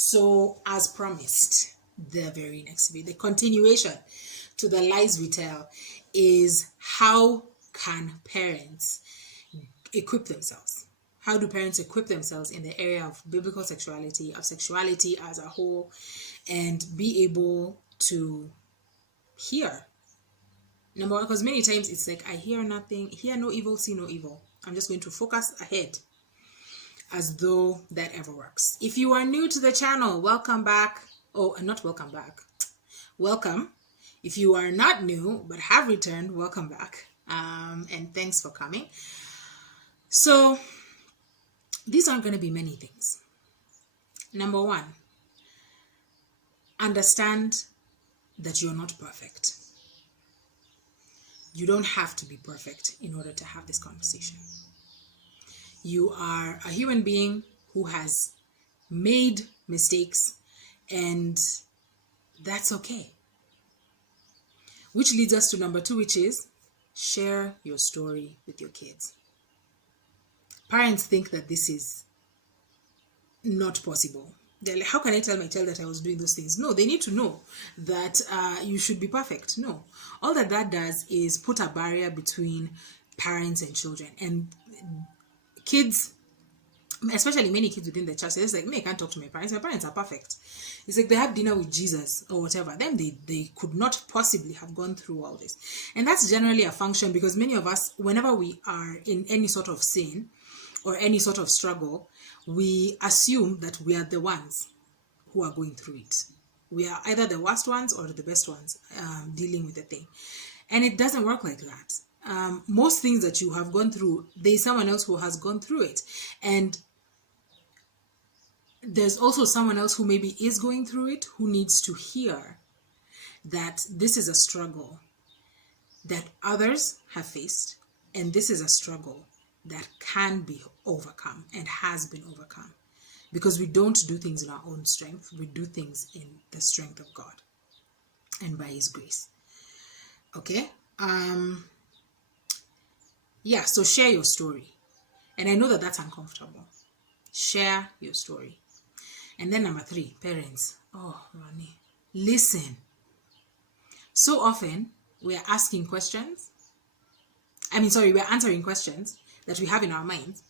So, as promised, the very next video, the continuation to the lies we tell, is how can parents equip themselves? How do parents equip themselves in the area of biblical sexuality, of sexuality as a whole, and be able to hear? Number one, because many times it's like, I hear nothing, hear no evil, see no evil. I'm just going to focus ahead, as though that ever works. If you are new to the channel, welcome back. Oh, not welcome back. Welcome. If you are not new but have returned, welcome back. And thanks for coming. So these aren't going to be many things. Number one, understand that you're not perfect. You don't have to be perfect in order to have this conversation. You are a human being who has made mistakes, and that's okay. Which leads us to number two, which is share your story with your kids. Parents think that this is not possible. They're like, how can I tell my child that I was doing those things? No, they need to know that you should be perfect. No. All that does is put a barrier between parents and children. And kids, especially many kids within the church, they're just like, I can't talk to my parents. My parents are perfect. It's like they have dinner with Jesus or whatever. Then they could not possibly have gone through all this. And that's generally a function, because many of us, whenever we are in any sort of sin or any sort of struggle, we assume that we are the ones who are going through it. We are either the worst ones or the best ones dealing with the thing. And it doesn't work like that. Most things that you have gone through, there's someone else who has gone through it. And there's also someone else who maybe is going through it, who needs to hear that this is a struggle that others have faced, and this is a struggle that can be overcome and has been overcome, because we don't do things in our own strength. We do things in the strength of God and by His grace. Okay. Yeah, so share your story. And I know that that's uncomfortable. Share your story. And then number three, parents. Oh, Ronnie, listen. So often we are asking questions. We're answering questions that we have in our minds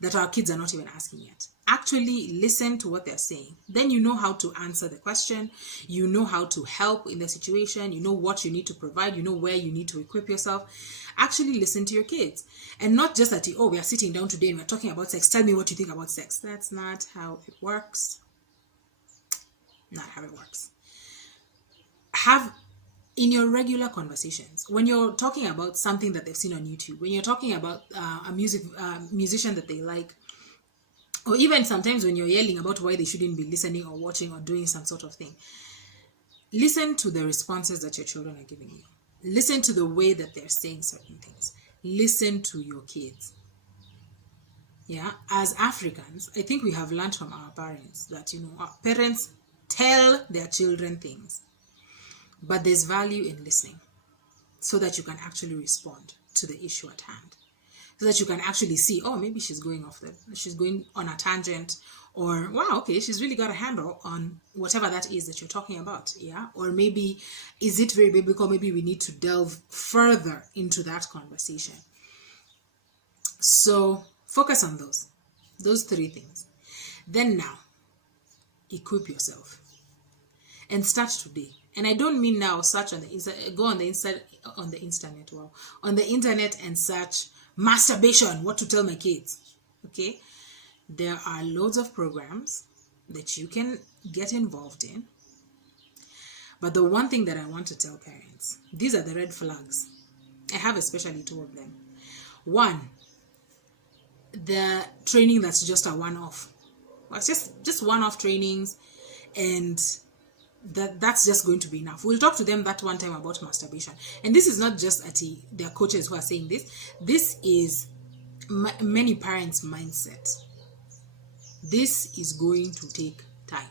that our kids are not even asking yet. Actually listen to what they're saying. Then you know how to answer the question. You know how to help in the situation. You know what you need to provide. You know where you need to equip yourself. Actually listen to your kids. And not just that, we are sitting down today and we're talking about sex. Tell me what you think about sex. That's not how it works. Not how it works. Have in your regular conversations, when you're talking about something that they've seen on YouTube, when you're talking about a musician that they like, or even sometimes when you're yelling about why they shouldn't be listening or watching or doing some sort of thing, listen to the responses that your children are giving you. Listen to the way that they're saying certain things. Listen to your kids. Yeah, as Africans, I think we have learned from our parents that, our parents tell their children things. But there's value in listening so that you can actually respond to the issue at hand. So that you can actually see, maybe she's going on a tangent, or wow, okay, she's really got a handle on whatever that is that you're talking about. Yeah. Or maybe, is it very biblical? Maybe we need to delve further into that conversation. So focus on those three things. Then now, equip yourself and start today. And I don't mean now search on the internet, go on the internet and search masturbation, what to tell my kids. Okay? There are loads of programs that you can get involved in. But the one thing that I want to tell parents, these are the red flags. I have especially two of them. One, the training that's just a one-off. Well, it's just one-off trainings, and that's just going to be enough. We'll talk to them that one time about masturbation. And this is not just their coaches who are saying this. This is many parents' mindset. This is going to take time.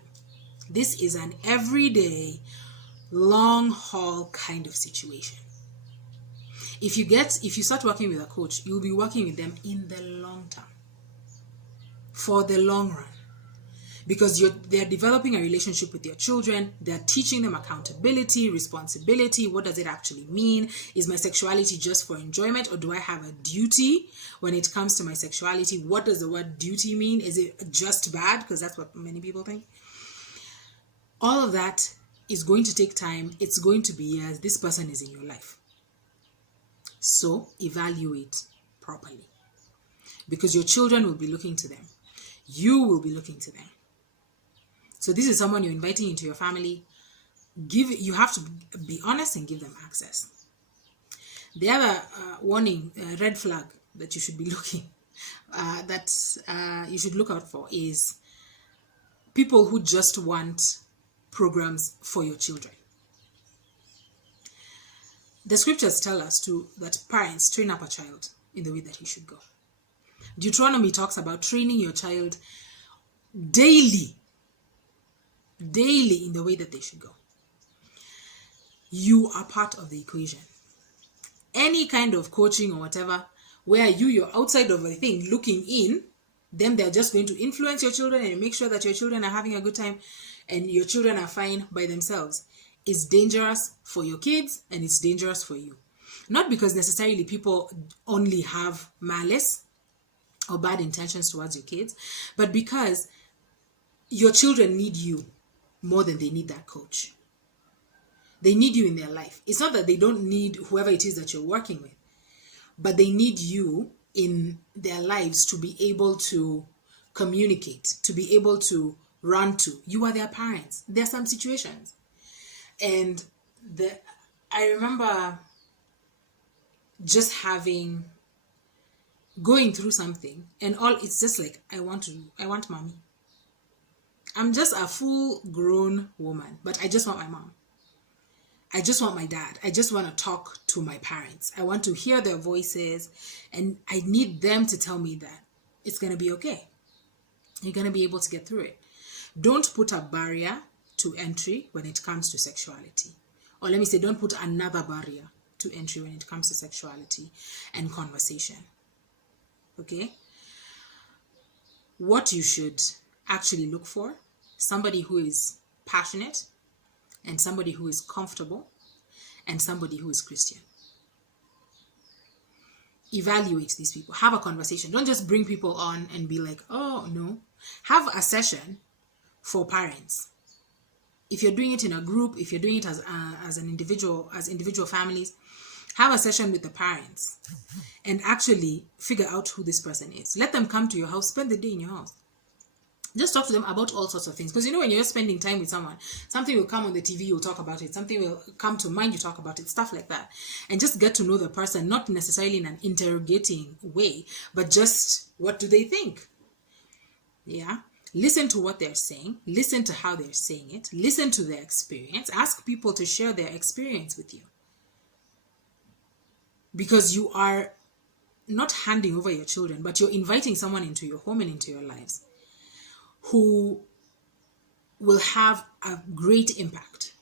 This is an everyday, long haul kind of situation. If you start working with a coach, you'll be working with them in the long term, for the long run. because they're developing a relationship with your children. They're teaching them accountability, responsibility. What does it actually mean? Is my sexuality just for enjoyment, or do I have a duty when it comes to my sexuality? What does the word duty mean? Is it just bad? Because that's what many people think. All of that is going to take time. It's going to be years. This person is in your life. So evaluate properly, because your children will be looking to them. You will be looking to them. So this is someone you're inviting into your family. You have to be honest and give them access. The other warning, red flag that you should be looking, you should look out for is people who just want programs for your children. The scriptures tell us that parents train up a child in the way that he should go. Deuteronomy talks about training your child daily in the way that they should go. You are part of the equation. Any kind of coaching or whatever, where you're outside of a thing looking in, then they're just going to influence your children and make sure that your children are having a good time and your children are fine by themselves, is dangerous for your kids and it's dangerous for you. Not because necessarily people only have malice or bad intentions towards your kids, but because your children need you more than they need that coach. They need you in their life. It's not that they don't need whoever it is that you're working with, but they need you in their lives to be able to communicate, to be able to run to. You are their parents. There are some situations. And I remember just going through something, and it's just like, I want mommy. I'm just a full grown woman, but I just want my mom. I just want my dad. I just want to talk to my parents. I want to hear their voices, and I need them to tell me that it's going to be okay. You're going to be able to get through it. Don't put a barrier to entry when it comes to sexuality. Or let me say, don't put another barrier to entry when it comes to sexuality and conversation. Okay? What you should actually look for: somebody who is passionate, and somebody who is comfortable, and somebody who is Christian. Evaluate these people. Have a conversation. Don't just bring people on and be like, oh, no. Have a session for parents. If you're doing it in a group, if you're doing it as individual families, have a session with the parents and actually figure out who this person is. Let them come to your house, spend the day in your house. Just talk to them about all sorts of things. Because when you're spending time with someone, something will come on the TV, you'll talk about it. Something will come to mind, you talk about it. Stuff like that. And just get to know the person, not necessarily in an interrogating way, but just, what do they think? Yeah. Listen to what they're saying. Listen to how they're saying it. Listen to their experience. Ask people to share their experience with you. Because you are not handing over your children, but you're inviting someone into your home and into your lives who will have a great impact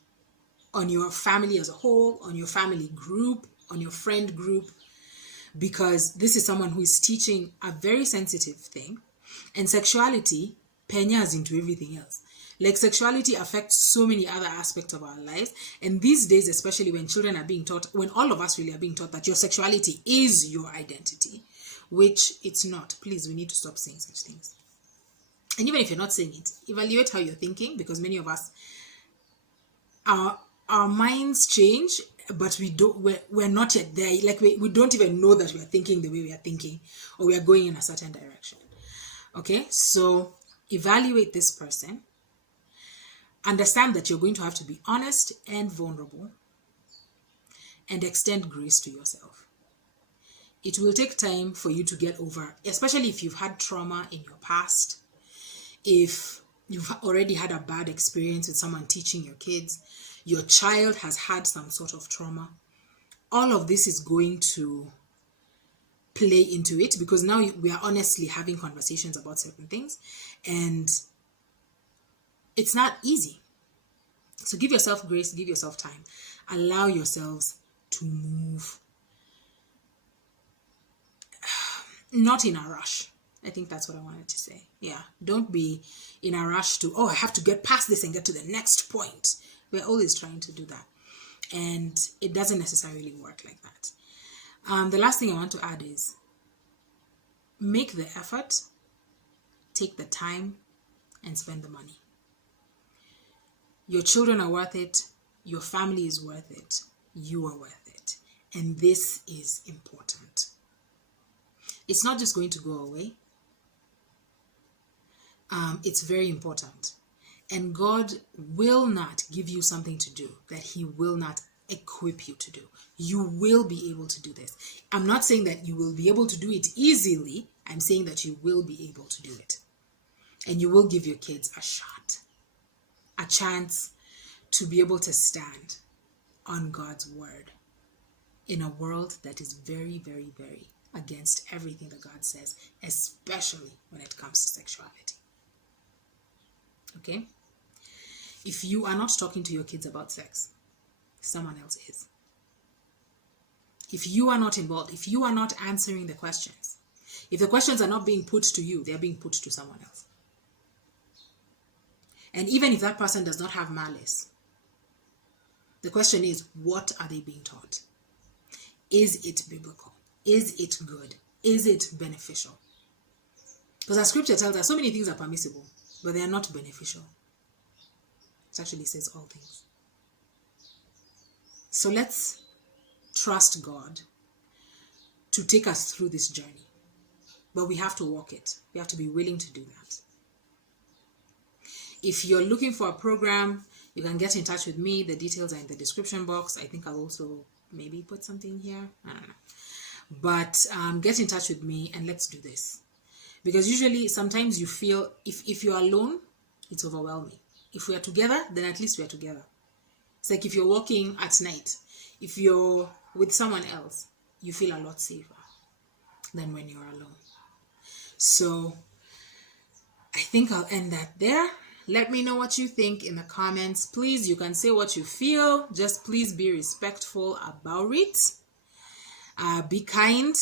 on your family as a whole, on your family group, on your friend group, because this is someone who is teaching a very sensitive thing. And sexuality peñas into everything else. Like, sexuality affects so many other aspects of our lives. And these days, especially when children are being taught, when all of us really are being taught that your sexuality is your identity, which it's not. Please, we need to stop saying such things. And even if you're not saying it, evaluate how you're thinking, because many of us, our minds change, but we're not yet there. Like, we don't even know that we are thinking the way we are thinking, or we are going in a certain direction. Okay, so evaluate this person. Understand that you're going to have to be honest and vulnerable, and extend grace to yourself. It will take time for you to get over, especially if you've had trauma in your past, if you've already had a bad experience with someone teaching your kids, your child has had some sort of trauma. All of this is going to play into it, because now we are honestly having conversations about certain things, and it's not easy. So give yourself grace, give yourself time. Allow yourselves to move. Not in a rush. I think that's what I wanted to say. Yeah. Don't be in a rush to, I have to get past this and get to the next point. We're always trying to do that. And it doesn't necessarily work like that. The last thing I want to add is make the effort, take the time, and spend the money. Your children are worth it. Your family is worth it. You are worth it. And this is important. It's not just going to go away. It's very important. And God will not give you something to do that He will not equip you to do. You will be able to do this. I'm not saying that you will be able to do it easily. I'm saying that you will be able to do it. And you will give your kids a shot, a chance to be able to stand on God's word in a world that is very, very, very against everything that God says, especially when it comes to sexuality. Okay? If you are not talking to your kids about sex, someone else is. If you are not involved, if you are not answering the questions, if the questions are not being put to you, they are being put to someone else. And even if that person does not have malice, the question is, what are they being taught? Is it biblical? Is it good? Is it beneficial? Because as scripture tells us, so many things are permissible, but they are not beneficial. It actually says all things. So let's trust God to take us through this journey. But we have to walk it. We have to be willing to do that. If you're looking for a program, you can get in touch with me. The details are in the description box. I think I'll also maybe put something here. I don't know. But get in touch with me and let's do this. Because usually, sometimes you feel, if you're alone, it's overwhelming. If we are together, then at least we are together. It's like if you're walking at night, if you're with someone else, you feel a lot safer than when you're alone. So I think I'll end that there. Let me know what you think in the comments. Please, you can say what you feel. Just please be respectful about it. Be kind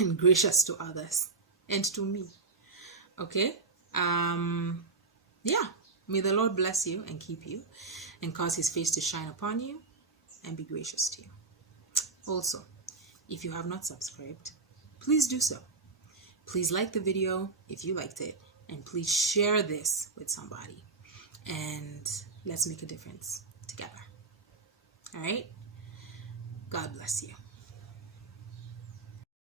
and gracious to others and to me. Okay? Yeah. May the Lord bless you and keep you and cause His face to shine upon you and be gracious to you. Also, if you have not subscribed, please do so. Please like the video if you liked it, and please share this with somebody. And let's make a difference together. All right? God bless you.